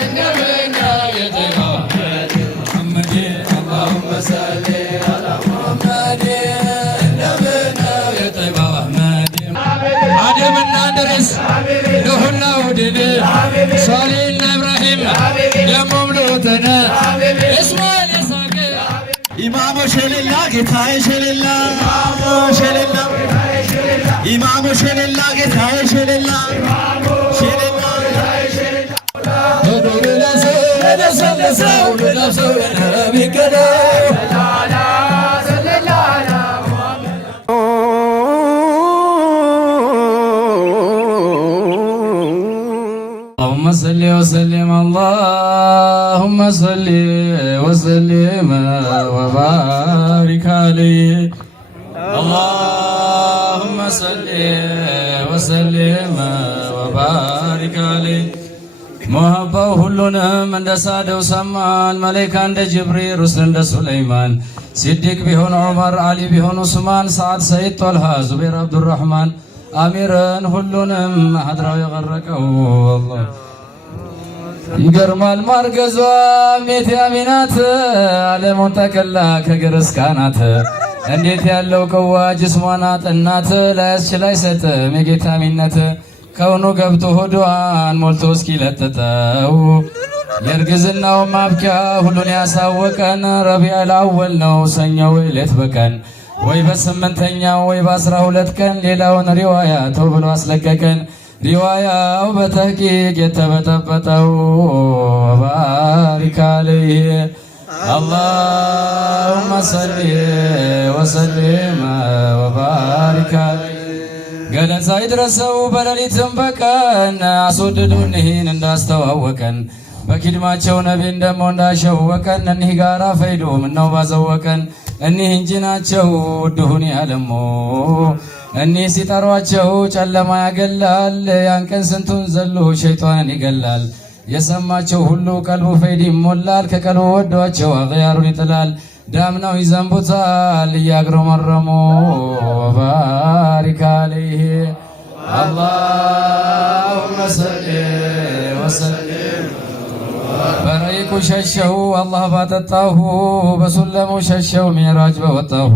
እንደምነው የጠይባ ሙሐመድ اللهم صل على محمد እንደምነው የጠይባ ሙሐመድ አደምና እንድሪስ ኑህና ሁድን ሷሊህና ኢብራሂም ደሞም ሉጥን እስማኤል ይስሐቅ ኢማሙ ሸለላ ጌታዬ ሸለላ ኢማሙ ሸለላ ጌታዬ ሸለላ اللهم صل وسلم اللهم صل وسلم وبارك عليه اللهم صل وسلم وبارك عليه ሙሀባው ሁሉንም እንደ ሳደው ሰማን መላኢካ እንደ ጅብሪል ሩስል እንደ ሱለይማን ሲዲቅ ቢሆን ዑመር አሊ ቢሆን ዑስማን ሰዓድ ሰይድ ጦልሃ ዙቤር አብዱራህማን አሚርን ሁሉንም ሀድራው የቀረቀው አላህ ይገርማል ማርገዟ ሜት ያሚናት ዓለሙን ጠቅላ ከግር እስከ አናት እንዴት ያለው ቅዋ ጅስሟና ጥናት ላያስችል አይሰጥም የጌታ ሚነት ከውኑ ገብቶ ሆዷን ሞልቶ እስኪለጥጠው የእርግዝናው ማብቂያ ሁሉን ያሳወቀን ረቢዑል አወል ነው ሰኞ ሌት በቀን ወይ በስምንተኛው ወይ በ12 ቀን ሌላውን ሪዋያ ተው ብሎ አስለቀቀን ሪዋያው በተሕቂቅ የተበጠበጠው ባሪክ አለይህ اللهم صل وسلم وبارك عليه ገለጻ ይድረሰው በሌሊትም በቀን አስወድዱን ይህን እንዳስተዋወቀን በኪድማቸው ነቢን ደሞ እንዳሸወቀን እኒህ ጋራ ፈይዶ ምነው ባዘወቀን እኒህ እንጂ ናቸው ውድሁን ያለሞ እኒህ ሲጠሯቸው ጨለማ ያገላል ያን ቀን ስንቱን ዘሎ ሸይጣንን ይገላል የሰማቸው ሁሉ ቀልቡ ፈይድ ይሞላል ከቀልቡ ወዷቸው አግያሩን ይጥላል ዳምናው ይዘንቡታል እያግረመረሙ ባሪክ አለይህ اللهم صل وسلم በረይቁ ሸሸው አላህ ባጠጣሁ በሱለሙ ሸሸው ሚዕራጅ በወጣሁ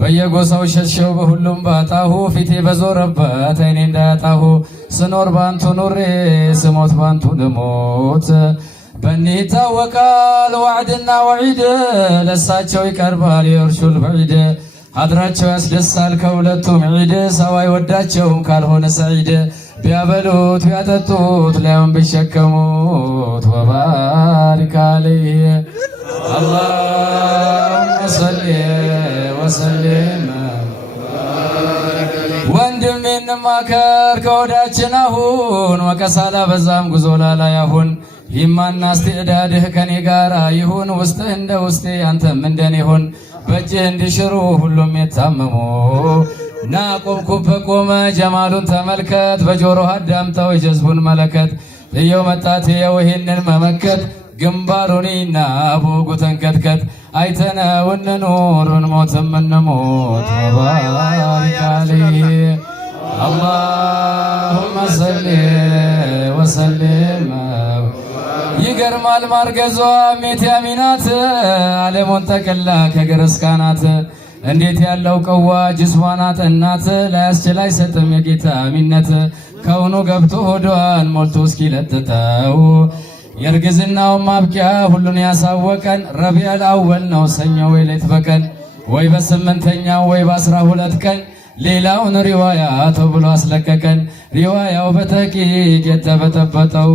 በየጎሳው ሸሸው በሁሉም ባጣሁ ፊቴ በዞረበት አይኔ እንዳያጣሁ ስኖር ባንቱ ኑሬ ስሞት ባንቱ ልሞት በኒ ይታወቃል ዋዕድና ወዒድ ለሳቸው ይቀርባል የእርሹል በዒድ ሀድራቸው ያስደሳል ከሁለቱም ዒድ ሰው አይወዳቸውም ካልሆነ ሰዒድ ቢያበሉት ቢያጠጡት ላዩን ቢሸከሙት ወባሪክ አለይህ اللهم صل وسلم ወንድሜን ማከር ከወዳችን አሁን ወቀሳላ በዛም ጉዞ ላላ ያሁን ይማና እስትዕዳድህ ከኔ ጋራ ይሁን ውስጥህ እንደ ውስጤ አንተም እንደኔ ሁን በእጅህ እንዲሽሩ ሁሉም የታመሙ ና ቆምኩበት ቆመ ጀማሉን ተመልከት በጆሮህ አዳምጠው የጀዝቡን መለከት እየው መጣት የው ይህንን መመከት ግንባሩኒና ቦጉ ተንከትከት አይተነው እንኑር እንሞትም እንሞት ወባሪክ አለይህ اللهم صل وسلم ይገርማል ማርገዟ ሜት ያሚናት ዓለሙን ጠቅላ ከግር እስከ አናት እንዴት ያለው ቅዋ ጅስሟና ጥናት ላያስችል አይሰጥም የጌታ ሚነት ከውኑ ገብቶ ሆዷን ሞልቶ እስኪለጥጠው የእርግዝናው ማብቂያ ሁሉን ያሳወቀን ረቢዑል አወል ነው ሰኞ ሌት በቀን ወይ በስምንተኛው ወይ በ12 ቀን ሌላውን ሪዋያ ተው ብሎ አስለቀቀን ሪዋያው በተሕቂቅ የተበጠበጠው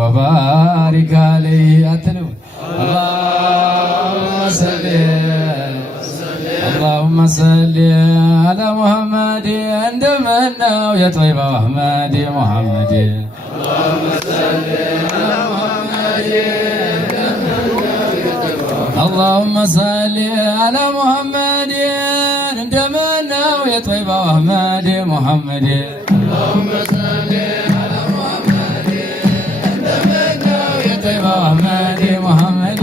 ወባሪክ አለይህ አትነው اللهم صل على محمد እንደምነው የጦይባው አህመድ ሙሐመድ اللهم صل على محمد اللهم صل على محمد እንደምነው የጦይባው አህመድ ሙሐመድ اللهم صل على محمد እንደምነው የጦይባው አህመድ ሙሐመድ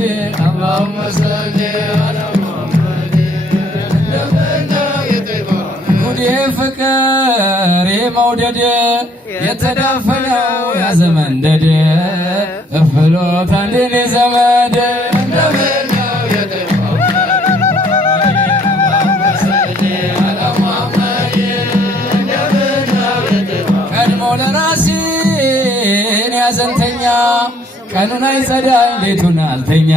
اللهم صل على محمد እንደምነው የጦይባው ጉዴ ፍቅር የመውደድ የተዳፈነው ያዘመንደድ ከፍሎት አንድን ዘመድ እንደምን ነው የጠይባው ቀድሞ ለራሴን ያዘንተኛ ቀኑን አይጸዳኝ ሌቱን አልተኛ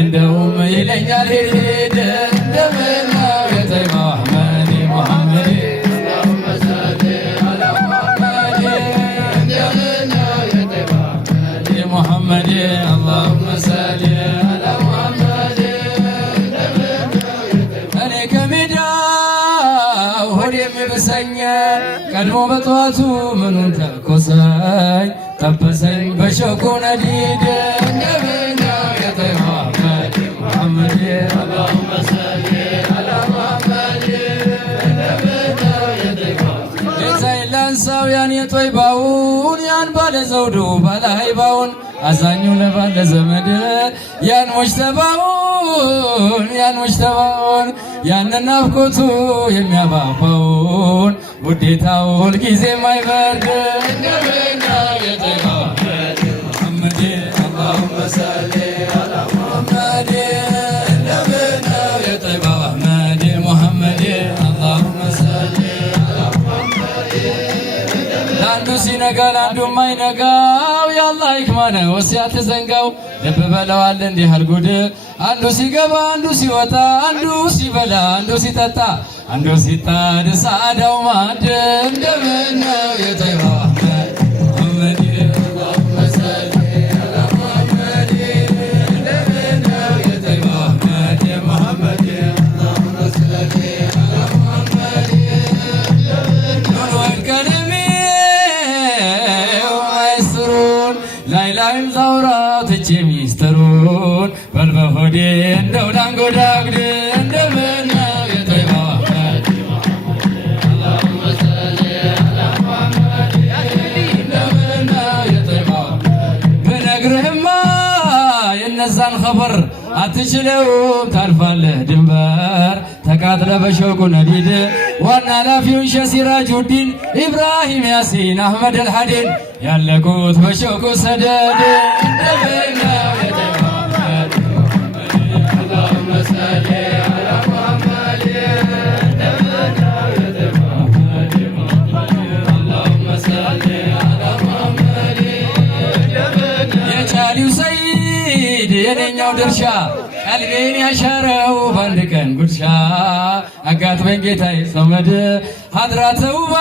እንደውም ይለኛል ሄድ እንደምን ነው የጠይባው አሕመድ ሙሐመድ محمد اللهم صل على محمد እኔ ከሜዳው ሆድ የሚብሰኝ ቀድሞ በጠዋቱ ምኑን ተኮሰኝ ጠበሰኝ በሸኩ ነዲድ እንደምን ነው የጠይባው አሕመድ ሙሐመድ اللهم صل على محمد እንደምን ነው የጠይባው ጌታዬን ላንሳው ያን የጠይባውን ያን ባለ ዘውዱ ባለ ሃይባውን አዛኙ ለባለ ዘመድ ያን ሙጅተባውን ያንን ናፍቆቱ የሚያባባውን ውዴታው ሁልጊዜ የማይበርድ እንደምን ነው የጠይባው አሕመድ ሙሐመድ اللهم صل على محمد እንደምን ነው የጠይባው አሕመድ ሙሐመድ اللهم صل على محمد ለአንዱ ሲነጋ ለአንዱ የማይነጋው የአላህ ሂክማ ነው ሲያትዘንጋው ልብ በለዋል እንዲህ አልጉድ አንዱ ሲገባ አንዱ ሲወጣ አንዱ ሲበላ አንዱ ሲጠጣ አንዱ ሲጣድ ሰዓዳው ማዕድ እንደምን ነው የጠይባው አሕመድ ሙሐመድ اللهم صل على محمد እንደምን ነው የጠይባው አሕመድ ሙሐመድ اللهم صل على محمد ላይላይም ዛውራት እቼ ሚስጥሩን በልበሆዴ እንደው ላንጎዳግድ እንደምን ነው የጠይባው አሕመድ اللهم صل على محمد እንደምን ነው የጠይባው ብነግርህማ የነዛን ኸበር አትችለውም ታልፋለህ ድንበር ተቃጥለ በሸውቁ ነዲድ ዋና ላፊውን ሸሲራጁዲን ኢብራሂም ያሲን አሕመድ አልሐዲን ያለቁት በሸውቁ ሰደድ እንደምን ነው የጠይባው አሕመድ اللهم صل على محمد እንደምን ነው የጠይባው አሕመድ اللهم صل على محمد የቻሊው ሰይድ የኔኛው ድርሻ ቀልቤን ያሻረው በአንድ ቀን ጉድሻ አጋጥመኝ ጌታዬ ሰመድ ሀድራተ ውባ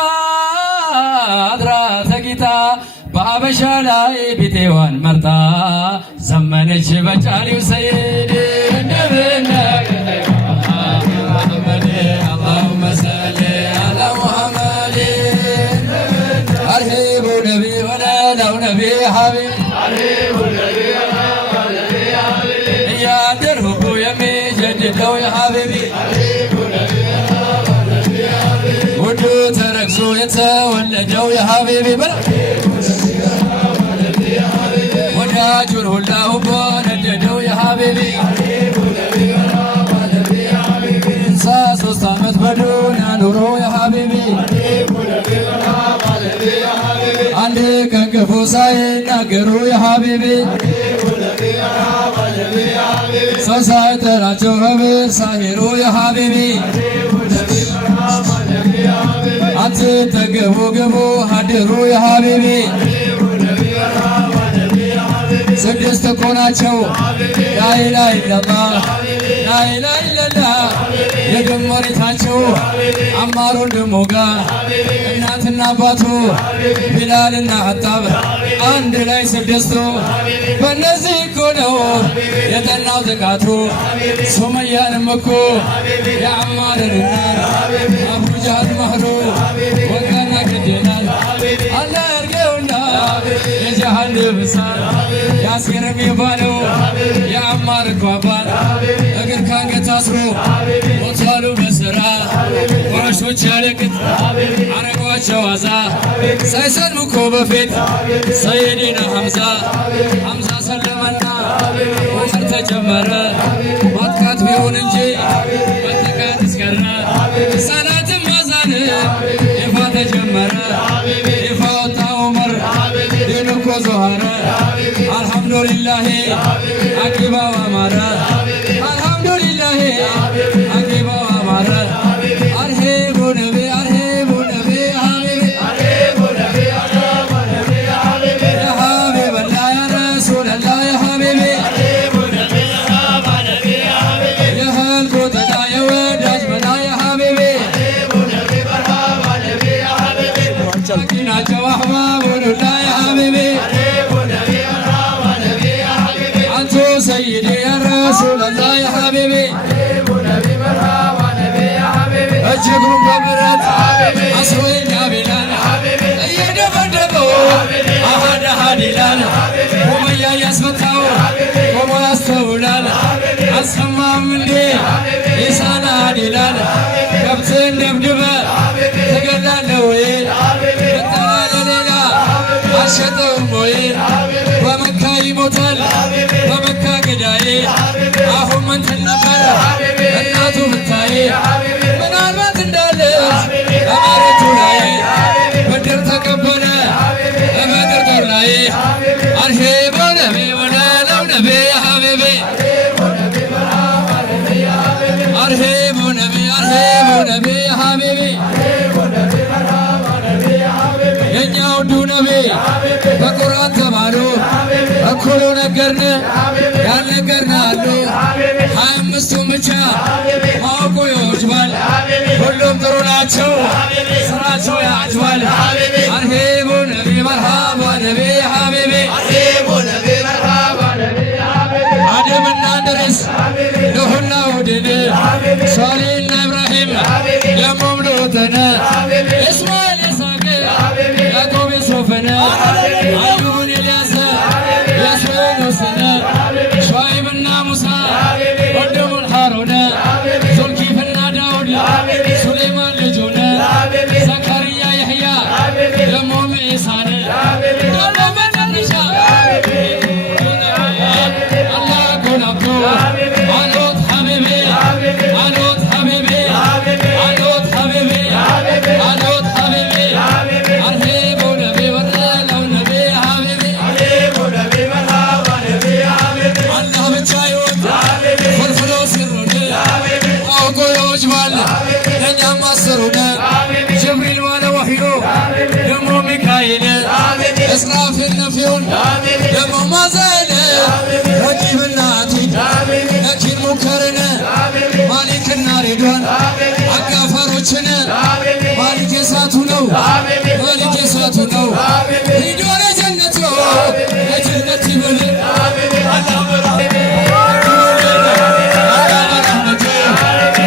ሀድራተ ጌታ በሀበሻ ላይ ቢቴዋን መርጣ ዘመነች በቻሊው ሰይድ እንደምን ነው የጠይባው አሕመድ اللهم صل على محمد አርሂቡ ነቢ ወለላው ነቢ ሐቢብ አርሂቡ ነቢ ያደርሁ የሚጀድደው የሐቢቢ ውዱ ተረግዞ የተወለደው የሐቢቢ ወዳጁን ሁላ ሁቦ ነደደው የሐቢቢ 3 ዓመት በዱንያ ኑሮ የሐቢቢ አንድ ቀን ክፉ ሳይናገሩ የሐቢቢ ሰው ሳይጠራቸው ኸብር ሳይሉ የሐቢቢ አትጠገቡ ግቡ አድሩ የሐቢቢ 6 እኮ ናቸው ላኢላሃ ኢለላህ ላኢላሃ ኢለላህ የደመሪታቸው አማር ወንድሙ ጋር እናትና አባቱ ቢላልና አጣብ አንድ ላይ 6ቱ በእነዚህ እኮ ነው የጠናው ጥቃቱ ሱመያንም እኮ የአማርንና አቡጃህል መህሩ ወጋና ገደላል አላ ያርገውና የጀሃነም እሳት ያሲር የሚባለው የአማር እኮ አባት እግር ካንገት አስሮ ሞቷሉ በስራ ቁረሾች ያለቅት አረጓቸው አዛ ሳይሰልሙ እኮ በፊት ሰይዲና ሐምዛ ሰለመና ዑመር ተጀመረ ማጥቃት ቢሆን እንጂ መጠቃት እስቀረ ሰላትም አዛን ይፋ ተጀመረ ይፋ ወጣ ዑመር ዲኑ እኮ ዞኸረ አልሐምዱሊላህ አቂባው አማረ አልሐምዱሊላህ አቂባው አማረ አርሄቡ ነቢ አርሄቡ ነቢ ሀቢቢ አርሄቡ ነቢ አርሄቡ ነቢ ሀቢቢ ያ ሀቢበላ ያ ረሱለላ ያ ሀቢቢ አርሄቡ ነቢ ሀባ ነቢ ሀቢቢ የህልቁ ጥላ የወዳጅ በላ ያ ሀቢቢ አርሄቡ ነቢ መርሃባ ነቢ ሀቢቢ ናቸው አህባቡላ ያ ሀቢቢ سيدي يا رسول الله يا حبيبي نبي مرحبا نبي يا حبيبي اجيكم ببرد اصوين يا بلال يدبدبوا احد احد لال وميا يسمتاو وما يستولال اسمام لي يسانا دلال كبتن دبدبه تقلالو بطلال ليلا اشطم وين ومكا يموتال በመካ ገዳዬ አሁን ምንትን ነበር እናቱ ብታይ ምናልባት እንዳለች በመሬቱ ላይ ብድር ተቀበለ በምድር ጦር ላይ አርሄቦ ነቢ ወላለው ነቢ ሀቢቢ አርሄቦ ነቢ ሀቢቢ የእኛ ውዱ ነቢ በቁርአን ተባሉ እኩሉ ነገርን ያልነገርን አሉ 25ቱም ብቻ ማወቁ ይወጅባል። ሁሉም ጥሩ ናቸው፣ ስራቸው ያጅባል። አርሄቡ ነቢ መርሃባ ነቢ ሀቢቢ አደምና እንድሪስ ኑህና ሁድን ሷሊህና ኢብራሂም ደሞም ሎጥን እስማኤል ይስሐቅ ያዕቆብ ዩሱፍን አዩብን ኤልያስ ያስወኑስን ሸዓይብና ሙሳ ወንድሙን ሃሩን ዙልኪፍና ዳውድ ሱሌይማን ልጁን ዘከርያ ያሕያ ደሞም ኢሳን ደሞ መጨረሻ አላህ ጎናብቶ አሎት ሐቢቢ አሎት ሐቢቢ አሎት ሐቢቢ አሎት ሐቢቢ አርሄቡ ነቢ ወላለው ነቢ ሐቢቢ አላህ ብቻ ይወት ፍልፍሎ ሲሩን አውቆ ይወጅባል ለእኛም አስሩን ጅብሪል ባለ ወሕዩ ደሞ ሚካኤል እስራፊል ነፊውን ደሞ ማዛኤል ረቂብና አቲድ ነኪር ሙከርን ማሊክና ሬድዋን አጋፋሮችን ማሊክ የሳቱ ነው ማሊክ የሳቱ ነው ሂዶ ለጀነቱ ለጀነት ይበል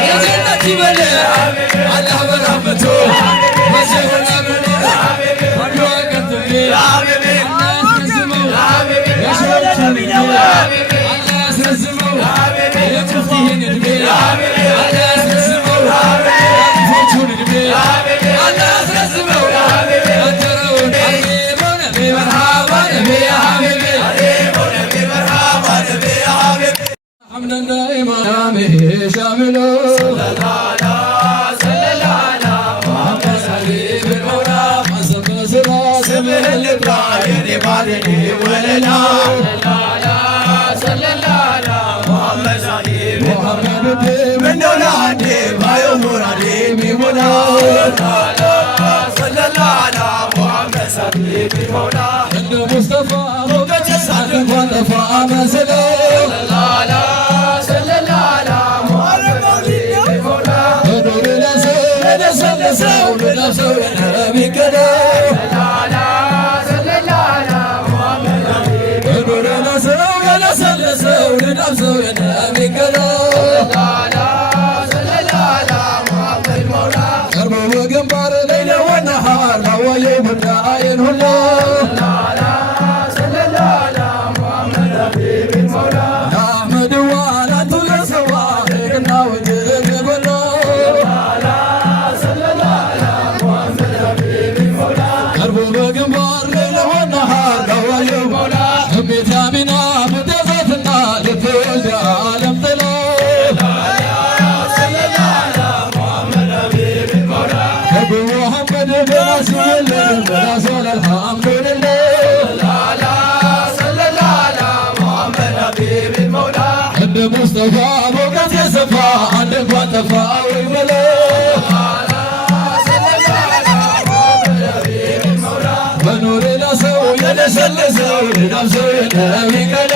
ለጀነት ይበል አላህ በረህመቱ በዘሆና ወንዶ አቀጥል አላህ ያስረዝመው የሙፍቲህን ዕድሜ አላህ ያስረዝመው የሙፎቹን ዕድሜ አላህ ያስረዝመው ያደረውን አርሄቦ ነቢ መርሃባ ነቢ ሀቢቢ ሐምደን ዳኢማን ሻሚሎ ሙስጠፋ ጠፋ መስለው ለሰው ለነፍሰው የሚገደው ለሰው ለነፍሰው የሚገደው ቀርቦ በግንባር ሌለ ወነሃር ላወየው ጉዳይን ሁሉ ለአሕመድዋ ላንቱ ለሰዋ ሕግና ወግብ በሎ ቀርቦ በግንባር ሌለ ወነሃር ላወየው እሜት ያሚና ምደፈትና ልትወልድ ዓለም ጥሎ ከብሙሐመድ በራሱ ወለድ በራሱ አልሐምዱሊላህ የገፋ በእውቀት የሰፋ አንድ እንኳን ጠፋ ወይ በለ በኑር ለሰው የለሰለሰው ልዳብሰው የሚቀዳ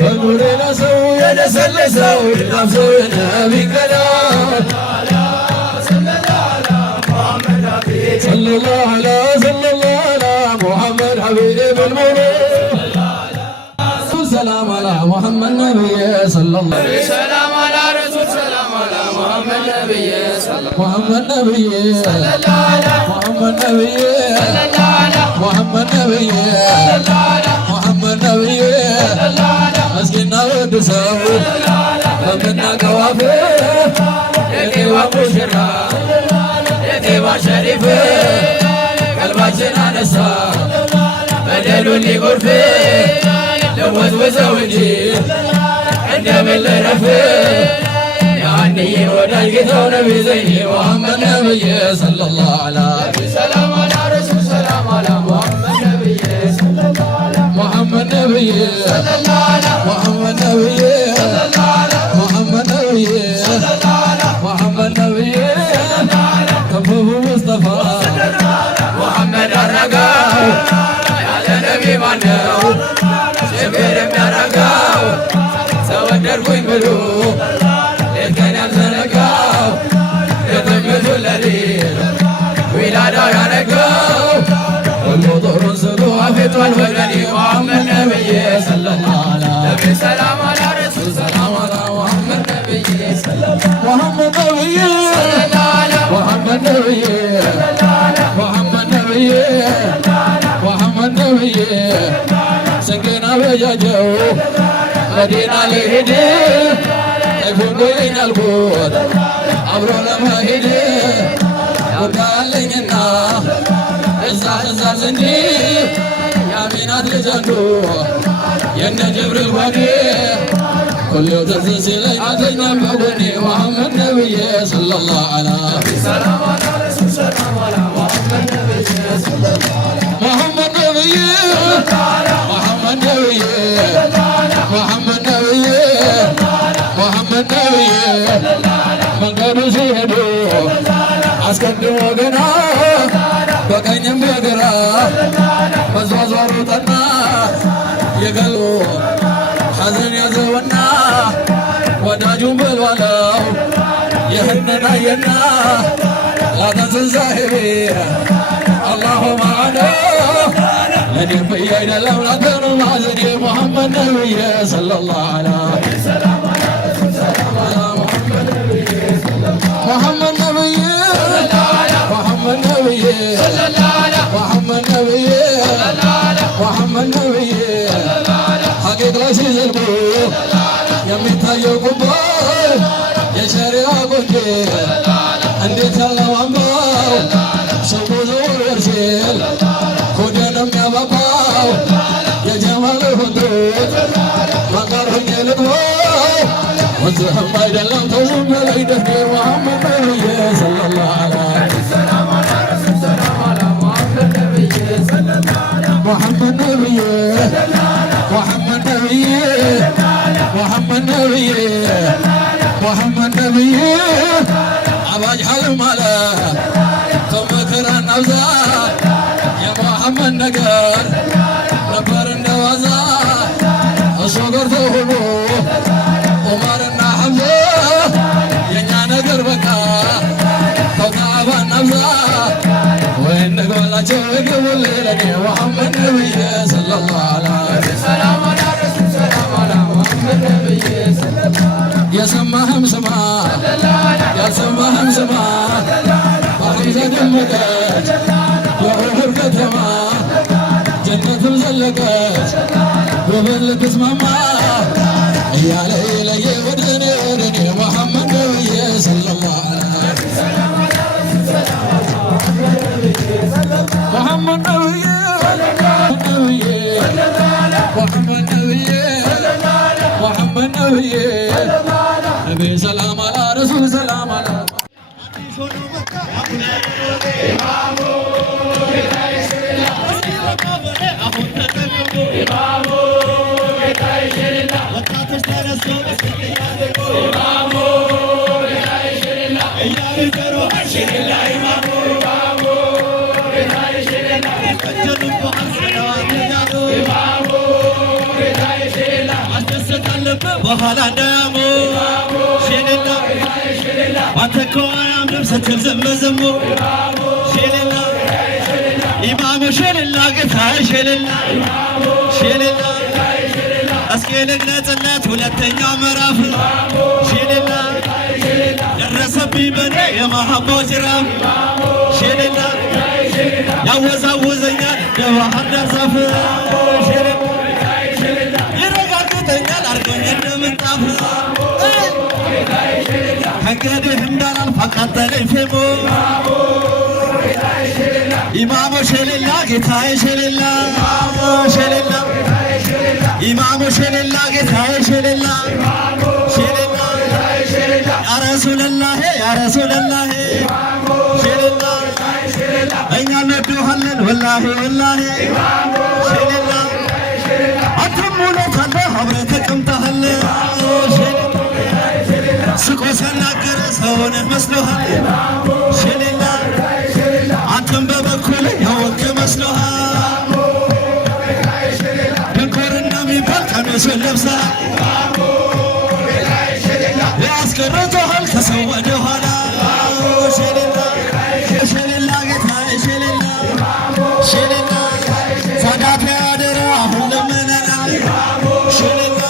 በኑር ለሰው የለሰለሰው ልዳብሰው የሚቀዳ ሰለላሁ ዐላ ሙሐመድ ሐቢብ المولى سلام على محمد نبي صلى الله عليه وسلم سلام على رسول سلام على محمد نبي صلى الله محمد نبي صلى الله على محمد نبي صلى الله على محمد نبي صلى الله على محمد نبي صلى الله على مسكينا ودسو فمنا قوافي يتيوا مشرا يتيوا شريف قلبنا نسا بدلوا لي غرفي ለወዝወዘው እንጂ እንደምን ልረፍህ ያንዬ ወዳጅ ጌታው ነቢይ ዘይኔ ሙሐመድ ነቢይ ሰለላሁ ዐለይሂ ሰላም አላ ረሱል ሰላም አላ ሙሐመድ ነቢይ ሰለላሁ ዐላ ሙሐመድ ነቢይ ሰለላሁ ዐላ ሙሐመድ ነቢይ ሰለላሁ ዐላ ሙሐመድ ነቢይ ሰለላሁ ዐላ ሙሐመድ ነቢይ ሰለላሁ ዐላ ከፉፉ ሙስጠፋ ሙሐመድ አረጋው ያለ ነቢ ማነው ችግር የሚያረጋው ተወደድኩኝ ብሎ ሌትቀን ያልዘነጋው የትምቱ ለሊት ዊላዳው ያነጋው ሁሉ ጦሩን ስሎ አፌቷል ወደኔ ሙሐመድ ነቢይ ሰለላሁ ዐለይሂ ሰላም አላ ረሱል ሰላም አላ ሙሐመድ ነቢይ ሙሐመድ ነቢይ ሙሐመድ ነቢይ ሙሐመድ ነቢይ ሙሐመድ ነቢይ ስንቄን አበጃጀው መዲና ልሄድ አይፎንጎኝ አልኩት አብሮ ለመሄድ ጉዳይ አለኝና እዛ ዘንድ የአሚናት ልጅ አንዱ የነ ጅብሪል ጓዴ ሁሌው ትዝ ሲለኝ አልተኛም በጎኔ ሙሐመድ ነቢይ ሰለላሁ ዐለይሂ ሰላም አላ ረሱል ሰላም አላ ሙሐመድ ነቢይ ሙሐመድ ነቢይ ሙሐመድ ነቢይ ሙሐመድ ነቢይ ሙሐመድ ነቢይ መንገዱ ሲሄዱ አስቀድሞ ገና በቀኝም በግራ መዟዟሩ ጠና የገሉ ሐዘን ያዘውና ወዳጁን በልባለው ይህንን አየና ላተንስን ሳሂቢ አላሁ ማዕና ለኔም ብዬ አይደለም ላንተኑ ማዘኔ ሙሐመድ ነቢይ ሰለላሁ ዐለይሂ ሰላም ሙሐመድ ነቢይ ሙሐመድ ነቢይ ሙሐመድ ነቢይ ሙሐመድ ነቢይ ሐቂቅ ላይ ሲዘልቁ የሚታየው ጉንባር የሸሪዓ ጎንዴ እንዴት ያለው አምባው ሰው ዘወር ሲል ኮደን የሚያባባው የጀማል ሁንዱት ማንጋር ሆኜ ልግባው ወንዝህም አይደለም ተውም በላይ ደፍኔ ሙሐመድ ነቢይ ሰለላሁ ዐለይሂ ሰላም አላ ረሱል ሰላም አላ ሙሐመድ ነቢይ ሰለላሁ ዐላ ሙሐመድ ነቢይ ሙሐመድ ነቢይ ሙሐመድ ነቢይ ሙሐመድ ነቢይ አባጅ ሐልም አለ ተመክረ ናብዛ የሙሐመድ ነገር ነበር እንደዋዛ እሱ ገርቶ ሆኖ ዑመርና ሐምዛ የእኛ ነገር በቃ ተውካባ ናብዛ ወይ እንግበላቸው ግቡልኝ ለኔ ሙሐመድ ነቢይ ሰለላሁ ዐለይሂ ሰላም አላ ረሱል ሰላም አላ ሙሐመድ ነቢይ የሰማህም ስማ ያልሰማህም ስማ በሐምዛ ደመቀች የኡሑድ ከተማ ጀነትም ዘለቀች በበር ልትስማማ እያለ ለየ ወደኔ ሙሐመድ ነቢይ ሰለላሁ ዐለይሂ ሰላም ሙሐመድ ነቢይ ሙሐመድ ነቢይ ሙሐመድ ነቢይ ነቢይ ሰላም አላ ረሱል ሰላም አላ በኋላ እንዳያሙ ሼሌላ አንተ ከዋናም ድም ስትል ዝም ሼሌላ ኢማሙ ሼሌላ ጌታዬ ሼሌላ ሼሌላ እስኪ ልግለጽለት ሁለተኛው ምዕራፍ ሼሌላ ደረሰብኝ በኔ የመሐባው ጅራፍ ሼሌላ ያወዛውዘኛል የባህር ዳር ዛፍ ሼሌላ ይረጋግጠኛል አርጎኝ እንደምንጣፍ ከእንግዲህ እንዳላልፍ አቃጠለኝ ፌሞ ኢማሙ ሼሌላ ጌታዬ ሼሌላ ሼሌላ ኢማሙ ሼሌላ ጌታዬ ሼሌላ ሼሌላ ያ ረሱለላህ ያ ረሱለላህ ሼሌላ እኛ እንወድሃለን ወላሂ ወላሂ ሼሌላ አንተም ውለት አለህ አብረህ ተቀምጠሃል ስቆ ሰናገረ ሰውነህ መስሎሃል ሼሌላ አንተም በበኩልህ ያወቅህ መስሎሃል ድንኮርና የሚባል ቀሚሱን ለብሰሃል ያስቀርቶሃል ከሰው ወደ ኋላ ሼሌላ ሼሌላ ጌታዬ ሼሌላ ሼሌላ ሳዳት ያደረ አሁን ለምነናል ሼሌላ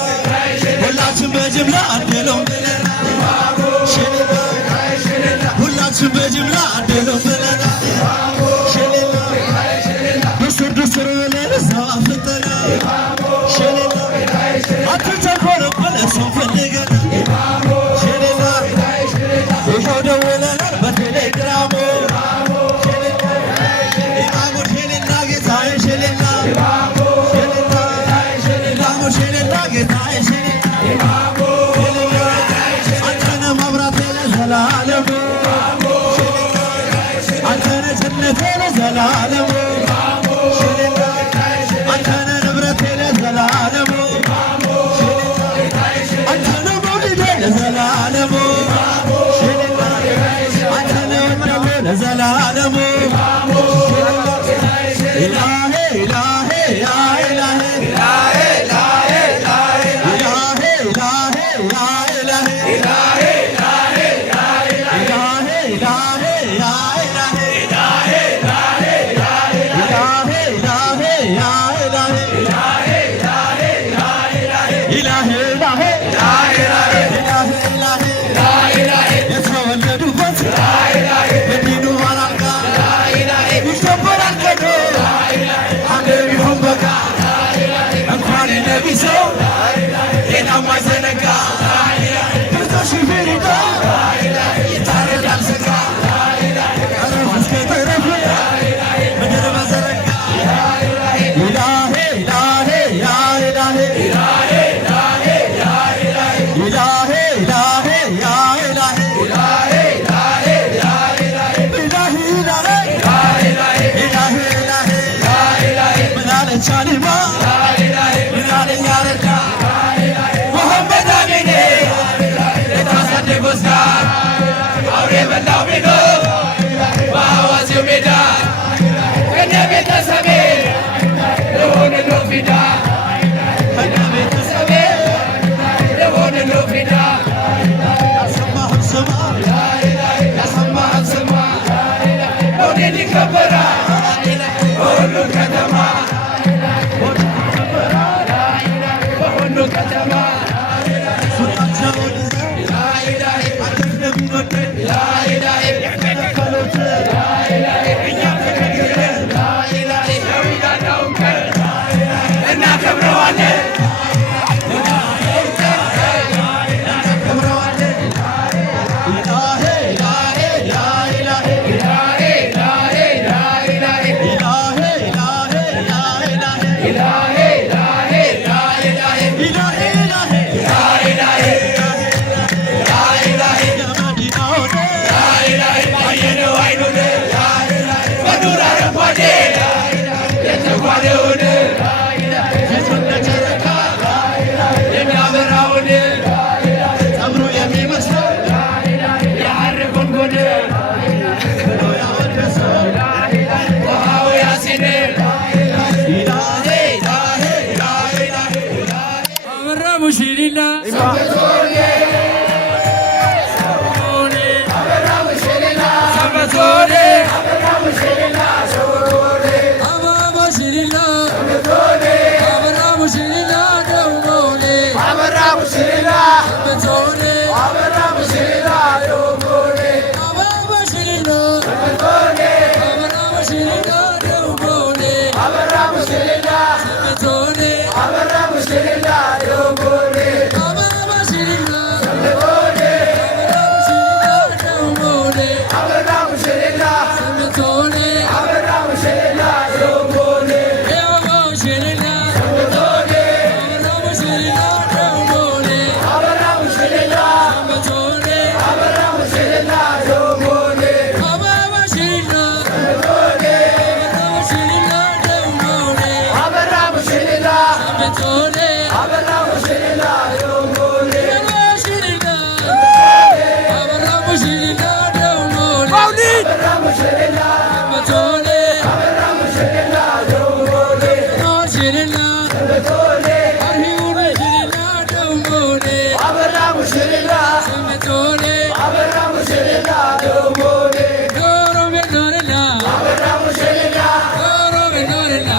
ሁላችን በጅምላ አደለው ብለናል ሼሌላ ሁላችን በጅምላ አደለው ብለናል ሼሌላ ድስር ብለን እዛው አፍጠናል ሼሌላ አትቸኮርብን እሱን ፈልገናል ሼሌላ ይኸው ደውለናል በቴሌግራሙ ኢማሙ ሼሌላ ጌታዬ ሼሌላ ኢማሙ ሼሌላ ጌታዬ ሼሌላ አንተነህ መብራቴ ለዘላለሙ አንተነህ ጀነቴ ለዘላለሙ አንተነህ ንብረቴ ለዘላለሙ አንተነህ መውሊዴ ለዘላለሙ አንተነህ ወንድሜ ለዘላለሙ ኢላሂ ኢላሂ ያ ኢላሂ ኢላሂ ኢላሂ የተወለዱበት በዲኑ ባላልጋ ይከበራል ቀኑ አንድ ቢሆን በቃ እንኳን የነቢ ሰው ሌላም አይዘነጋ ክርስቶስ ፊሪዳ ይታረዳል ስጋ ጠረፍ እስከ ጠረፍ ምድር በዘረጋ ኢላሂ ኢላሂ ያ ኢላሂ ኢላሂ ኢላሂ ኢላሂ ያ ኢላሂ ምን አለች አሊማ ምን አለኝ አረዳ ሙሐመድ አሚኔ የታሳደጎ ስታር አውሬ በላው ሜዶ በአዋዜው ሜዳ ከነ ቤተሰቤ ለሆንለው ፊዳ ከነ ቤተሰቤ ለሆንለው ፊዳ ያሰማህን ስማ ያሰማህን ስማ መውሊድ ይከበራል በሁሉም ከተማ ሙሽሪላ አበራ ሙሽሪላ ደውሞኔ አበራ ሙሽሪላ በቶኔ አበራ ሙሽሪላ ደውሞኔ አበራ ሙሽሪላ በቶኔ አበራ ሙሽሪላ ደውሞኔ አበራ ሙሽሪላ በቶኔ አበራ ሙሽሪላ ደውሞኔ አበራ ሙሽሪላ በቶኔ አበራ ሙሽሪላ በቶኔ አበራ ሙሽሪላ ደውሞኔ አበራ ሙሽሪላ በቶኔ አበራ ሙሽሪላ ደውሞኔ አበራ ሙሽሪላ በቶኔ አበራ ሙሽሪላ ደውሞኔ አበራ ሙሽሪላ በቶኔ አበራ ሙሽሪላ ደውሞኔ አበራ ሙሽሪላ በቶኔ አበራ ሙሽሪላ ደውሞኔ አበራ ሙሽሪላ ደውሞኔ መውሊድ አበራ ሙሽሪላ በቶኔ አበራ ሙሽሪላ ደውሞኔ ሙሽሪላ በቶኔ አርሂቡ ሙሽሪላ ደውሞኔ አበራ ሙሽሪላ በቶኔ አበራ ሙሽሪላ ደውሞኔ ዶሮ በዶርላ አበራ ሙሽሪላ ዶሮ በዶርላ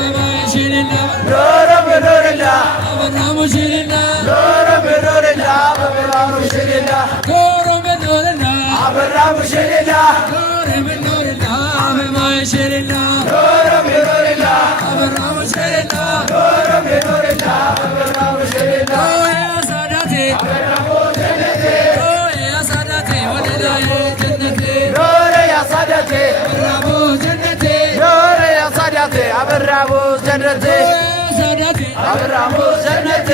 በሙሽሪላ ዶሮ በዶርላ አበራ ሙሽሪላ ዶሮ በዶርላ አበራ ሙሽሪላ ዶሮ በዶርላ አበራ ሙሽሪላ ዶሮ በዶርላ በሙሽሪላ ዶሮ በዶርላ አበራ ሙሽሪላ ዶሮ በዶርላ አበራ ሙሽሪላ ኦያ ሳዳቴ ኦያ ሳዳቴ ወለላዬ ጀነቴ ዶሮ ያሳዳቴ ብራቦ ጀነቴ ዶሮ ያሳዳቴ አበራቦ ጀነቴ ኦያ ሳዳቴ አበራቦ ጀነቴ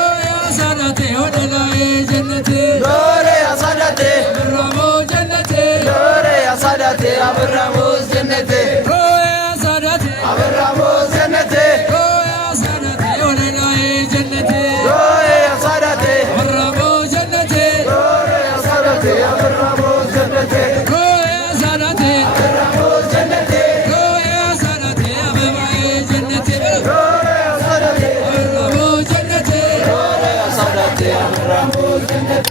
ኦያ ሳዳቴ ወለላዬ ጀነቴ ዶሮ ያሳዳቴ ብራቦ ጀነቴ ዶሮ ያሳዳቴ አበራቦ ጀነቴ ኦያ ሳዳቴ አበራቦ ጀነቴ ኦያ ሳዳቴ ወለላዬ ጀነቴ ዶሮ ያሳዳቴ ብራቦ ጀነቴ ዶሮ ያሳዳቴ አበራቦ ጀነቴ ኦያ ሳዳቴ አበራቦ ጀነቴ ኦያ ሳዳቴ አበባዬ ጀነቴ ዶሮ ያሳዳቴ ብራቦ ጀነቴ ዶሮ ያሳዳቴ አበራቦ ጀነቴ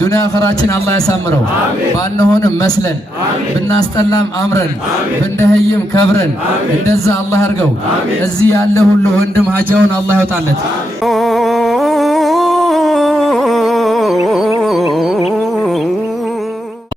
ዱንያ አኸራችን አላህ ያሳምረው። ባንሆንም መስለን ብናስጠላም አምረን ብንደህይም ከብረን እንደዛ አላህ ያርገው። እዚህ ያለ ሁሉ ወንድም ሀጃውን አላህ ያውጣለት።